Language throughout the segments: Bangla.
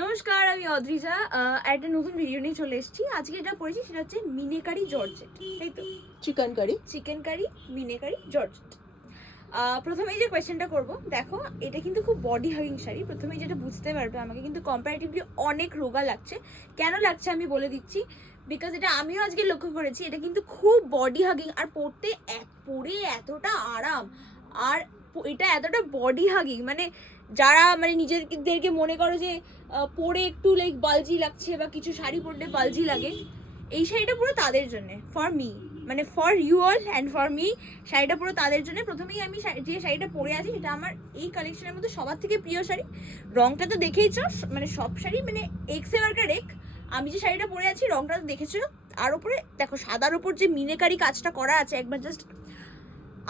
নমস্কার, আমি অদ্রিজা। একটা নতুন ভিডিও নিয়ে চলে এসেছি। আজকে যেটা পড়েছি সেটা হচ্ছে মিনেকারি জর্জেট, তাই তো? Chikankari meenakari georgette. প্রথমেই যে কোয়েশ্চেনটা করবো, দেখো এটা কিন্তু খুব বডি হাগিং শাড়ি। প্রথমেই যেটা বুঝতে পারবে, আমাকে কিন্তু কম্পারেটিভলি অনেক রোগা লাগছে। কেন লাগছে আমি বলে দিচ্ছি, বিকজ এটা আমিও আজকে লক্ষ্য করেছি। এটা কিন্তু খুব বডি হাগিং, আর পরে এতটা আরাম, আর এটা এতটা বডি হাগিং, মানে যারা মানে নিজেদেরকে মনে করো যে পরে একটু লাইক বালজি লাগছে বা কিছু শাড়ি পরলে বালজি লাগে, এই শাড়িটা পুরো তাদের জন্য, ফর মি, মানে for you all and for me. শাড়িটা পুরো তাদের জন্য। প্রথমেই আমি যে শাড়িটা পরে আছি সেটা আমার এই কালেকশনের মধ্যে সবার থেকে প্রিয় শাড়ি। রংটা তো দেখেইছো, মানে সব শাড়ি মানে এক্স এবারকার এক। আমি যে শাড়িটা পরে আছি রংটা তো দেখেছো। আর উপরে দেখো সাদার উপর যে মিনেকারি কাজটা করা আছে, একবার জাস্ট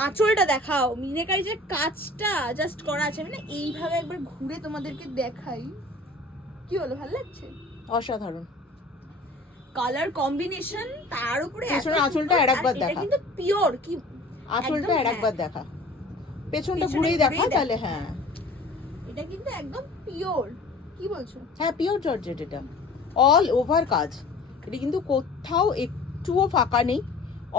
আঁচলটা দেখাও। মিনেকারি যে কাজটা জাস্ট করা আছে, মানে এইভাবে একবার ঘুরে তোমাদেরকে দেখাই। কি হলো, ভালো লাগছে? অসাধারণ কালার কম্বিনেশন, তার উপরে আঁচলটা আরেকবার দেখা, এটা কিন্তু পিওর। কি আঁচলটা আরেকবার দেখা, পেছনটা ঘুরেই দেখা, তাহলে হ্যাঁ এটা কিন্তু একদম পিওর। কি বলছো? হ্যাঁ পিওর জর্জেট, এটা অল ওভার কাজ। এটা কিন্তু কোথাও একটুও ফাঁকা নেই,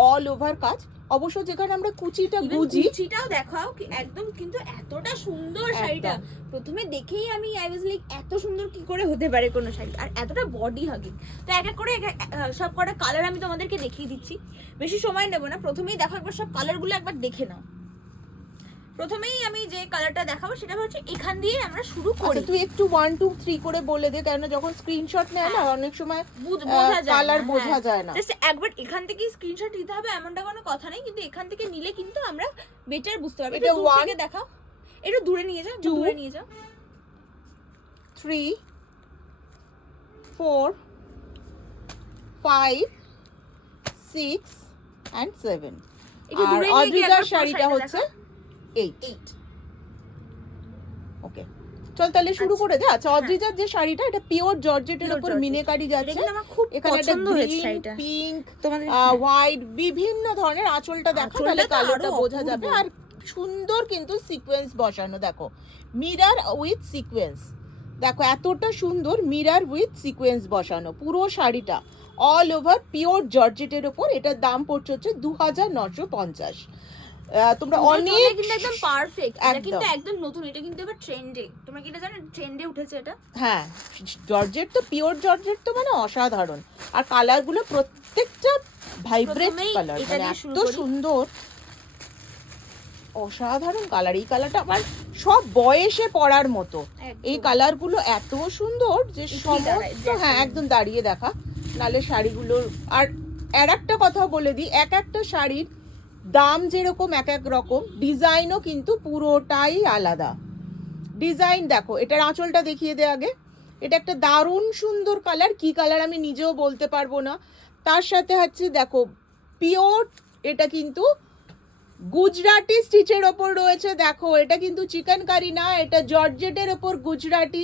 অল ওভার কাজ। অবশ্য যেখানে আমরা কুচিটা গুজি, কুচিটাও দেখাও, একদম কিন্তু এতটা সুন্দর শাড়িটা। প্রথমে দেখেই আমি আই ওয়াজ লাইক এত সুন্দর কি করে হতে পারে কোনো শাড়ি, আর এতটা বডি হাগিং। তো এক এক করে সব কটা কালার আমি তোমাদেরকে দেখিয়ে দিচ্ছি, বেশি সময় নেব না। প্রথমেই দেখো একবার সব কালারগুলো একবার দেখে নাও। প্রথমেই আমি যে কালারটা দেখাবো সেটা হচ্ছে এখান দিয়ে আমরা শুরু করি। তুই একটু 1 2 3 করে বলে দে, কারণ যখন স্ক্রিনশট নেয় না অনেক সময় কালার বোঝা যায় না। জাস্ট একবার এখান থেকে স্ক্রিনশট নিতে হবে এমনটা কোনো কথা নেই, কিন্তু এখান থেকে নিলে কিন্তু আমরা বেটার বুঝতে পারবো। এটা দূর থেকে দেখাও, একটু দূরে নিয়ে যাও, দূরে নিয়ে যাও। 3 4 5 6 and 7। একটু দূরে নিয়ে গিয়ে অদ্রিজার শাড়িটা হচ্ছে 8। ওকে চল তাহলে শুরু করে দে। আচ্ছা, অদ্রিজার যে শাড়িটা, এটা পিওর জর্জেটের উপর মিনেকারি যাচ্ছে। এখানে একটা গ্রিন, পিঙ্ক, হোয়াইট, বিভিন্ন ধরনের আঁচলটা দেখো, তাহলে কালারটা বোঝা যাবে। আর সুন্দর কিন্তু সিকোয়েন্স বসানো, দেখো মিরর উইথ সিকোয়েন্স, দেখো এতটা সুন্দর মিরর উইথ সিকোয়েন্স বসানো পুরো শাড়িটা, অল ওভার পিওর জর্জেটের উপর। এটার দাম পড়ছে হচ্ছে 2950। তোমরা অনেক কিন্তু একদম পারফেক্ট। এটা কিন্তু একদম নতুন, এটা কিন্তু এবার ট্রেন্ডে। তোমরা কি এটা জানো, ট্রেন্ডে উঠেছে এটা? হ্যাঁ, জর্জেট তো পিওর জর্জেট তো মানে অসাধারণ। আর কালারগুলো প্রত্যেকটা ভাইব্রেন্ট কালার, মানে এত সুন্দর, অসাধারণ কালার। এই কালারটা আবার সব বয়সে পরার মতো। এই কালারগুলো এত সুন্দর যে সমস্ত, হ্যাঁ একদম দাঁড়িয়ে দেখা, নালে শাড়িগুলোর। আর একটা কথা বলে দিই, এক একটা শাড়ির দাম যেরকম এক এক রকম, ডিজাইনও কিন্তু পুরোটাই আলাদা। ডিজাইন দেখো, এটার আঁচলটা দেখিয়ে দে আগে। এটা একটা দারুণ সুন্দর কালার, কি কালার আমি নিজেও বলতে পারবো না। তার সাথে হচ্ছে দেখো পিওর, এটা কিন্তু গুজরাটি স্টিচের ওপর রয়েছে। দেখো এটা কিন্তু চিকেন কারি না, এটা জর্জেটের ওপর গুজরাটি,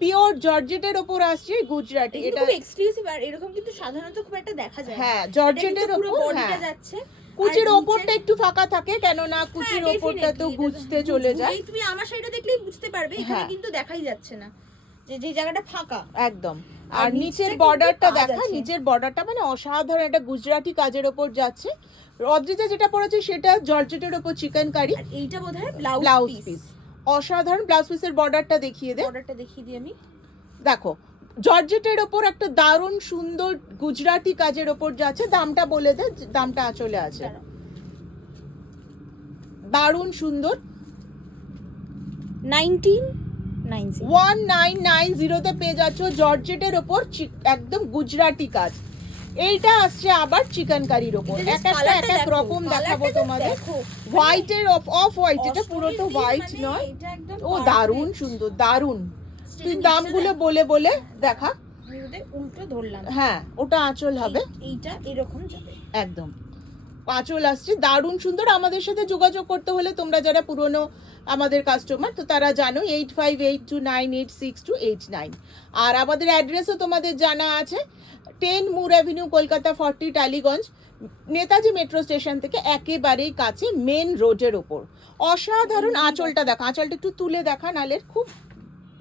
পিওর জর্জেটের ওপর আসছে গুজরাটি। এটা খুব এক্সক্লুসিভ, আর এরকম কিন্তু সাধারণত খুব একটা দেখা যায় না। হ্যাঁ জর্জেটের ওপর বডিটা যাচ্ছে, কুচির ওপরটা একটু ফাঁকা থাকে, কেননা কুচির ওপরটা তো গুজতে চলে যায়। তুমি আমার শাড়িটা দেখলেই বুঝতে পারবে, এখানে কিন্তু দেখাই যাচ্ছে না যে যে জায়গাটা ফাঁকা একদম। আর নিচের বর্ডারটা দেখা, নিচের বর্ডারটা মানে অসাধারণ, একটা গুজরাটি কাজের ওপর যাচ্ছে। অদ্রিজা যেটা পরেছে সেটা জর্জেটের ওপর চিকেন কারি, আর এইটা বোধহয় ব্লাউজ পিস। অসাধারণ ব্লাউজ পিসের বর্ডারটা দেখিয়ে দে। বর্ডারটা দেখিয়ে দিই আমি। দেখো জর্জেটের ওপর একটা দারুণ সুন্দর গুজরাটি কাজের ওপর যাচ্ছে। দামটা বলে দে, দামটা চলে আছে। দারুণ সুন্দর, 1990 তে পেয়ে যাচ্ছ জর্জেটের ওপর একদম গুজরাটি কাজ। এইটা আসছে আবার চিকেন কারির ওপর। এক এক রকম দেখাবো তোমাদের। হোয়াইটের অফ হোয়াইট, এটা পুরোটা হোয়াইট নয়। ও দারুণ সুন্দর, দারুণ। তুই দামগুলো বলে বলে দেখা। উল্টো ধরলাম, হ্যাঁ ওটা আঁচল হবে, এইটা এরকম যাবে একদম আঁচল আসছে, দারুণ সুন্দর। আমাদের সাথে যোগাযোগ করতে হলে তোমরা যারা পুরনো আমাদের কাস্টমার, তো তারা জানো 8582986289। আর আমাদের অ্যাড্রেসও তোমাদের জানা আছে, 10 Moore avenue, Kolkata 40 Tollygunge, Netaji metro station থেকে একেবারেই কাছে, মেন রোডের ওপর। অসাধারণ আঁচলটা দেখা, আঁচলটা একটু তুলে দেখা, নালে খুব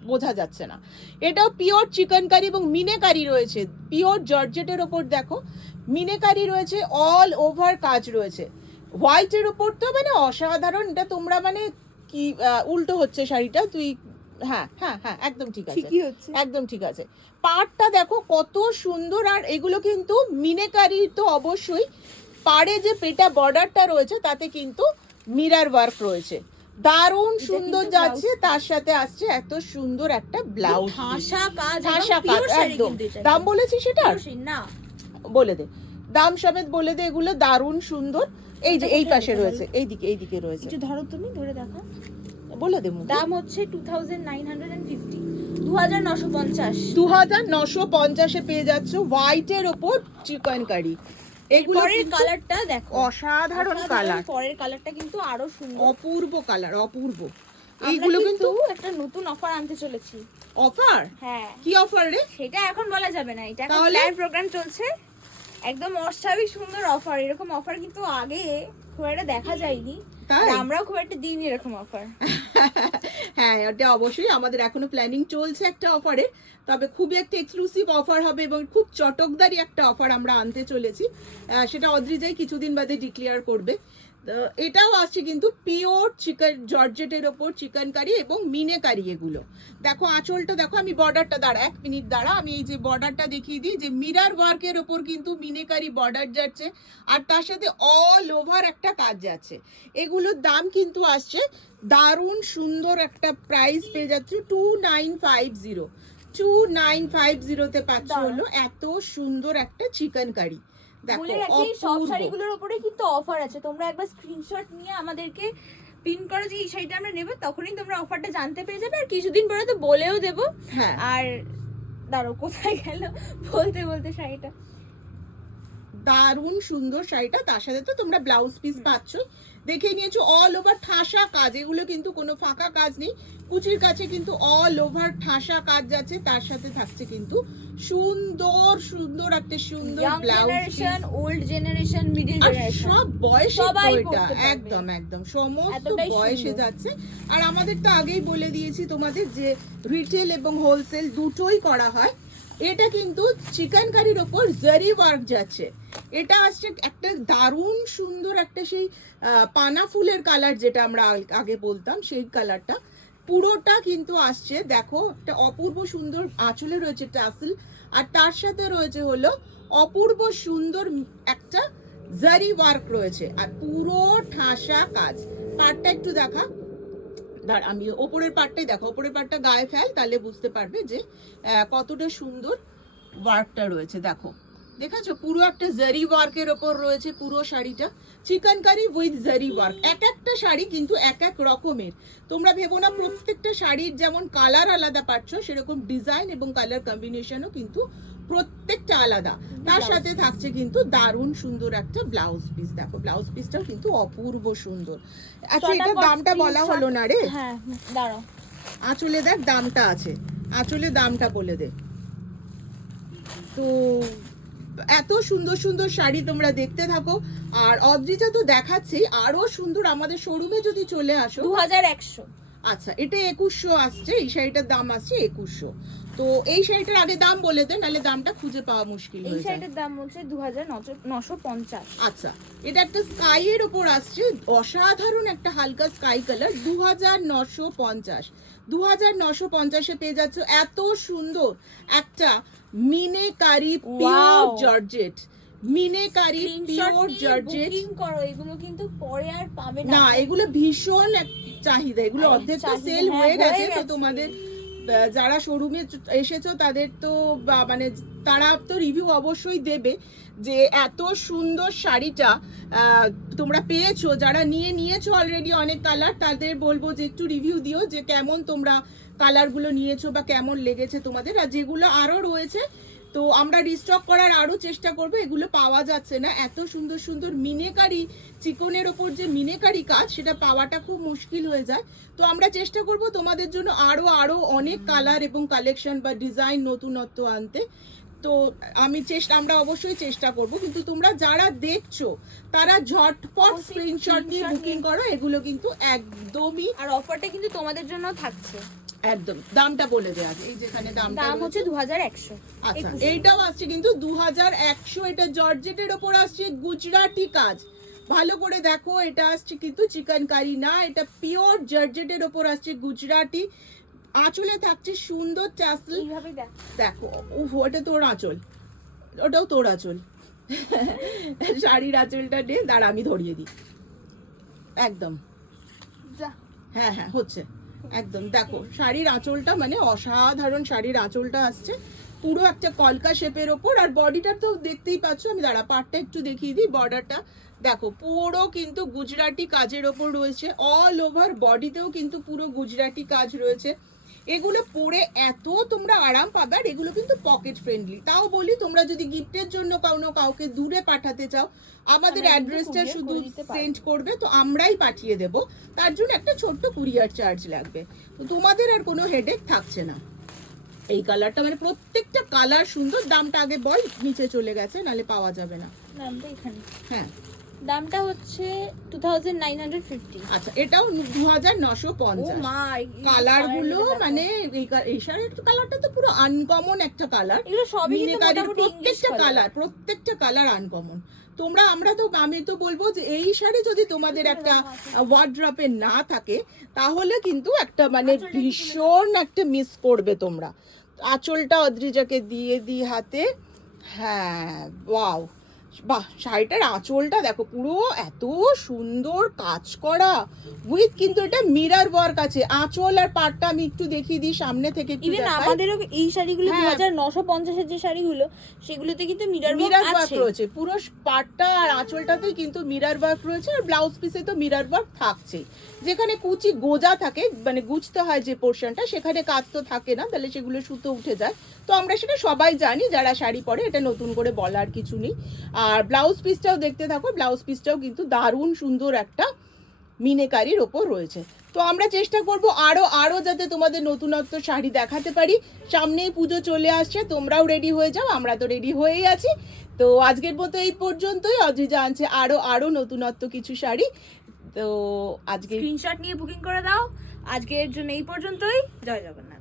বোঝা যাচ্ছে না। এটাও পিওর চিকেনকারি এবং মিনেকারি রয়েছে, পিওর জর্জেটের ওপর দেখো মিনেকারি রয়েছে, অল ওভার কাজ রয়েছে হোয়াইটের ওপর। তো মানে অসাধারণ, এটা তোমরা মানে কি উল্টো হচ্ছে শাড়িটা, তুই হ্যাঁ হ্যাঁ হ্যাঁ একদম ঠিক আছে, একদম ঠিক আছে। পাড়টা দেখো কত সুন্দর, আর এগুলো কিন্তু মিনেকারি তো অবশ্যই। পাড়ে যে পেটা বর্ডারটা রয়েছে তাতে কিন্তু মিরার ওয়ার্ক রয়েছে, দারুণ সুন্দর যাচ্ছে। তার সাথে আসছে এত সুন্দর একটা ব্লাউজ, ঠাসা কাজ, একদম। দাম বলেছি সেটা না, বলে দে দাম সমেত বলে দে। এগুলো দারুণ সুন্দর। এই যে এই পাশে রয়েছে, এইদিকে রয়েছে, একটু ধরো তুমি, ধরে দেখো, বলে দে। দাম হচ্ছে 2950, 2950, 2950 পেয়ে যাচ্ছ হোয়াইটের ওপর চিকেনকারি। পরের কালারটা দেখো, অসাধারণ কালার। পরের কালারটা কিন্তু আরো সুন্দর, অপূর্ব কালার, অপূর্ব। এইগুলো কিন্তু একটা নতুন অফার আনতে চলেছি। অফার? হ্যাঁ। কি অফার রে? সেটা এখন বলা যাবে না, এটা এখন লাইভ প্রোগ্রাম চলছে, একদম অস্বাভাবিক সুন্দর অফার। এরকম অফার কিন্তু আগে খুব একটা দেখা যায়নি, আর আমরাও খুব একটা দিইনি এরকম অফার। হ্যাঁ, এটা অবশ্যই আমাদের এখনো প্ল্যানিং চলছে একটা অফারে, তবে খুবই একটা এক্সক্লুসিভ অফার হবে এবং খুব চটকদারি একটা অফার আমরা আনতে চলেছি। সেটা অদ্রিজাই কিছুদিন বাদে ডিক্লেয়ার করবে। এটাও আসছে কিন্তু পিওর চিকেন জর্জেটের ওপর চিকেনকারি এবং মিনেকারি। এগুলো দেখো, আঁচলটা দেখো, আমি বর্ডারটা দাঁড়া 1 মিনিট দাঁড়া, আমি এই যে বর্ডারটা দেখিয়ে দিই, যে মিরার ওয়ার্কের ওপর কিন্তু মিনেকারি বর্ডার যাচ্ছে, আর তার সাথে অল ওভার একটা কাজ যাচ্ছে। এগুলোর দাম কিন্তু আসছে দারুণ সুন্দর একটা প্রাইস পেয়ে যাচ্ছে 2950। 2950 তে পাচ্ছ হলো এত সুন্দর একটা চিকেনকারি। বলে রাখি, সব শাড়িগুলোর উপরে কিন্তু অফার আছে, তোমরা একবার স্ক্রিনশট নিয়ে আমাদেরকে পিন করো যে এই শাড়িটা আমরা নেব, তখনই তোমরা অফারটা জানতে পেরে যাবে। আর কিছুদিন পরে তো বলেও দেব। হ্যাঁ, আর দাঁড়ো, কোথায় গেল বলতে বলতে শাড়িটা, দারুণ সুন্দর শাড়িটা। তার সাথে তো তোমরা ব্লাউজ পিস পাচ্ছ, দেখে নিয়েছো, অল ওভার ঠাসা কাজ। এগুলো কিন্তু কোনো ফাঁকা কাজ নেই, কুচির কাছে কিন্তু অল ওভার ঠাসা কাজ যাচ্ছে। তার সাথে থাকছে কিন্তু সুন্দর সুন্দর একটা সুন্দর blouse piece. Old generation, middle generation, সব বয়সে সবাই এটা একদম একদম সমস্ত বয়সে যাচ্ছে। আর আমাদের তো আগেই বলে দিয়েছি তোমাদের যে রিটেল এবং হোলসেল দুটোই করা হয়। এটা কিন্তু চিকেনকারির ওপর জারি ওয়ার্ক যাচ্ছে। এটা আসছে একটা দারুণ সুন্দর একটা সেই পানা ফুলের কালার, যেটা আমরা আগে বলতাম সেই কালারটা পুরোটা কিন্তু আসছে। দেখো, একটা অপূর্ব সুন্দর আঁচলে রয়েছে টাসেল, আর তার সাথে রয়েছে হলো অপূর্ব সুন্দর একটা জারি ওয়ার্ক রয়েছে, আর পুরো ঠাসা কাজ। পাটটা একটু দেখা, আমি ওপরের পাটটাই দেখো, ওপরের পাটটা গায়ে ফেল, তাহলে বুঝতে পারবে যে কতটা সুন্দর ওয়ার্কটা রয়েছে। দেখো, দেখাচ্ছ পুরো একটা জারি ওয়ার্কের ওপর রয়েছে পুরো শাড়িটা, চিকেনকারি উইথ জারি ওয়ার্ক। এক একটা শাড়ি কিন্তু এক এক রকমের। তোমরা ভেবো না প্রত্যেকটা শাড়ির যেমন কালার আলাদা পাচ্ছ, সেরকম ডিজাইন এবং কালার কম্বিনেশনও কিন্তু প্রত্যেকটা আলাদা। তার সাথে থাকছে কিন্তু দারুণ সুন্দর একটা ব্লাউজ পিস। দেখো, ব্লাউজ পিসটাও কিন্তু অপূর্ব সুন্দর। আচ্ছা, এটা দামটা বলা হলো না রে। হ্যাঁ, দাঁড়াও, আঁচলে দেখ দামটা আছে, আঁচলে দামটা বলে দে। তো এত সুন্দর সুন্দর শাড়ি তোমরা দেখতে থাকো, আর অদ্রিজা তো দেখাচ্ছি আরো সুন্দর। আমাদের শোরুমে যদি চলে আসো 2100। আচ্ছা, এটা 2100 আসছে, এই শাড়িটার দাম আসছে 2100। তো এই শাড়িটার আগে দাম বলে দেন, নাহলে দামটা খুঁজে পাওয়া মুশকিল হয়ে যায়। এই শাড়িটার দাম হচ্ছে 2950। আচ্ছা, এটা একটা স্কাই এর উপর আসছে, অসাধারণ একটা হালকা স্কাই কালার, 2950। 2950 পেয়ে যাচ্ছ এত সুন্দর একটা meenakari pure georgette. Meenakari pure georgette booking করো, এগুলো কিন্তু পরে আর পাবে না। এগুলো ভীষণ চাহিদা, এগুলো অর্ধেকটা সেল হয়ে গেছে। তো তোমাদের যারা শোরুমে এসেছো তাদের তো মানে তারা তো রিভিউ অবশ্যই দেবে যে এত সুন্দর শাড়িটা তোমরা পেয়েছো। যারা নিয়েছো অলরেডি অনেক কালার, তাদের বলবো যে একটু রিভিউ দিও যে কেমন তোমরা কালারগুলো নিয়েছো বা কেমন লেগেছে তোমাদের। আর যেগুলো আরও রয়েছে তো আমরা রিস্টক করার আরও চেষ্টা করবো, এগুলো পাওয়া যাচ্ছে না। এত সুন্দর সুন্দর মিনেকারি, চিকনের ওপর যে মিনেকারি কাজ, সেটা পাওয়াটা খুব মুশকিল হয়ে যায়। তো আমরা চেষ্টা করব তোমাদের জন্য আরও অনেক কালার এবং কালেকশন বা ডিজাইন নতুনত্ব আনতে। তো আমরা অবশ্যই চেষ্টা করব, কিন্তু তোমরা যারা দেখছো তারা ঝটপট স্ক্রিনশট নিয়ে বুকিং করো। এগুলো কিন্তু একদমই, আর অফারটা কিন্তু তোমাদের জন্য থাকছে। একদম দামটা বলে দে আগে, এই যেখানে দামটা দাম হচ্ছে 2100। আচ্ছা এইটাও আসছে কিন্তু 2100, এটা জর্জেটের ওপর আসছে, গুজরাটি কাজ, ভালো করে দেখো, এটা আসছে কিন্তু চিকেনকারি না, এটা পিওর জর্জেটের ওপর আসছে, গুজরাটি। আঁচলে থাকছে সুন্দর টাসেল, এইভাবে দেখো ওটা তোর আঁচল, ওটাও তোর আঁচল। শাড়ির আঁচলটা নে, দাঁড়া আমি ধরিয়ে দিই, একদম হ্যাঁ হ্যাঁ হচ্ছে একদম। দেখো শাড়ির আঁচলটা মানে অসাধারণ, শাড়ির আঁচলটা আসছে পুরো একটা কলকা শেপের ওপর, আর বডিটা তো দেখতেই পাচ্ছ, আমি দাঁড়া পাটটা একটু দেখিয়ে দিই, বর্ডারটা দেখো পুরো কিন্তু গুজরাটি কাজের ওপর রয়েছে, অল ওভার বডিতেও কিন্তু পুরো গুজরাটি কাজ রয়েছে। এগুলো পরে এত তোমরা আরাম পাবে, আর এগুলো কিন্তু পকেট ফ্রেন্ডলি। তাও বলি তোমরা যদি গিফটের জন্য কাউকে দূরে পাঠাতে চাও, আমাদের অ্যাড্রেসটা শুধু সেন্ড করবে, তো আমরাই পাঠিয়ে দেব, তার জন্য একটা ছোট্ট কুরিয়ার চার্জ লাগবে, তো তোমাদের আর কোনো হেডেক থাকছে না। এই কালারটা মানে প্রত্যেকটা কালার সুন্দর। দামটা আগে বল, নিচে চলে গেছে নালে পাওয়া যাবে না। দামটা এখানে, হ্যাঁ দামটা হচ্ছে 2950। আচ্ছা এটাও 2950। ও মা, কালার গুলো মানে এই শাড়ির কালারটা তো পুরো আনকমন একটা কালার, এগুলো সবই কিন্তু মোটামুটি ইংলিশ কালার, প্রত্যেকটা কালার আনকমন। তোমরা আমি তো বলবো যে এই শাড়ি যদি তোমাদের একটা ওয়ার্ড্রপে না থাকে, তাহলে কিন্তু একটা মানে ভীষণ একটা মিস করবে তোমরা। আঁচলটা অদ্রিজাকে দিয়ে দিই হাতে, হ্যাঁ ওয়াও, বাহ শাড়িটার আঁচলটা দেখো পুরো এত সুন্দর কাজ করা, উইথ কিন্তু এটা মিরর ওয়ার্ক আছে। আঁচল আর পাটটা আমি একটু দেখিয়ে দিই সামনে থেকে, একটু ইভেন দেখাই। আমাদেরও এই শাড়িগুলো 2950 এর যে শাড়িগুলো, সেগুলোতে কিন্তু মিরর ওয়ার্ক রয়েছে, পুরো পাটটা আর আঁচলটাতেই কিন্তু মিরর ওয়ার্ক রয়েছে, আর ব্লাউজ পিসে তো মিরর ওয়ার্ক থাকছেই। যেখানে কুচি গোজা থাকে মানে গুছতে হয় যে পোর্শনটা, সেখানে কাজ তো থাকে না, তাহলে সেগুলো সুতো উঠে যায়। তো আমরা সেটা সবাই জানি যারা শাড়ি পরে, এটা নতুন করে বলার কিছু নেই। আর ব্লাউজ পিসটাও দেখতে থাকো, ব্লাউজ পিসটাও কিন্তু দারুণ সুন্দর একটা মিনেকারির ওপর রয়েছে। তো আমরা চেষ্টা করব আরো যাতে তোমাদের নতুনত্ব শাড়ি দেখাতে পারি। সামনেই পুজো চলে আসছে, তোমরাও রেডি হয়ে যাও, আমরা তো রেডি হয়েই আছি। তো আজকের মতো এই পর্যন্তই। অদ্রিজা আনছে আরো নতুনত্ব কিছু শাড়ি, তো আজকে স্ক্রিনশট নিয়ে বুকিং করে দাও। আজকের জন্য এই পর্যন্তই। জয় জগন্নাথ।